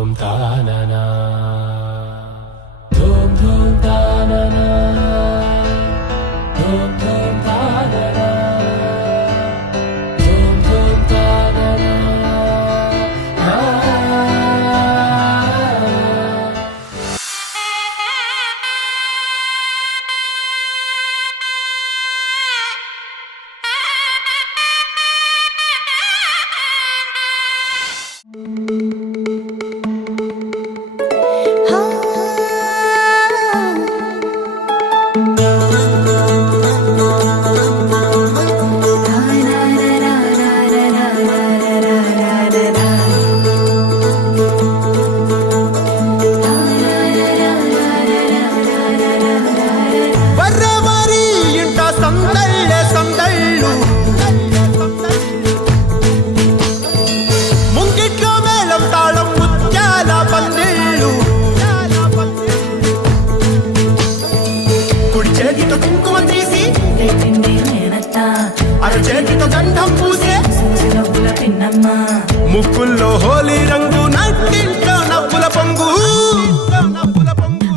धूम तानना धूम धूम तानना धूम धूम तानना धूम धूम तानना ముక్కుల్లో హోలీ రంగు నట్టింట్లో నవ్వుల పొంగు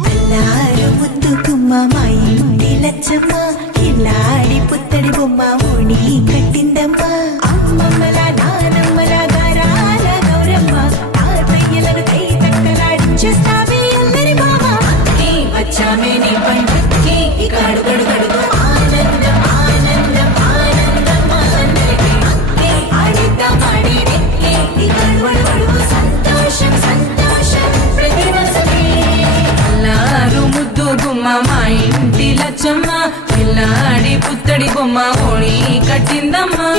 అల్లారు ముద్దు గుమ్మ మా ఇంటి లచ్చమ్మ కిల్లాడి పుత్తడి బొమ్మ ఓణి కట్టిందమ్మ అమ్మమ్మల నానమ్మల గారాల గౌరమ్మ తాతయ్యలను కై తక్కలాడించేస్తావే అందరి మామ వచ్చామే నీ పంటకి ఇక అడుగడు గడుగు ఆనందం ఆనందం ఆనందం అందరికీ ఆడిద్దాం ఆడినే సంతోషం సంతోషం ప్రతి మనసుకి అల్లారు ముద్దు గుమ్మ మా ఇంటి లచ్చమ్మ పిల్లాడి పుత్తడి బొమ్మ ఓణి కట్టిందమ్మా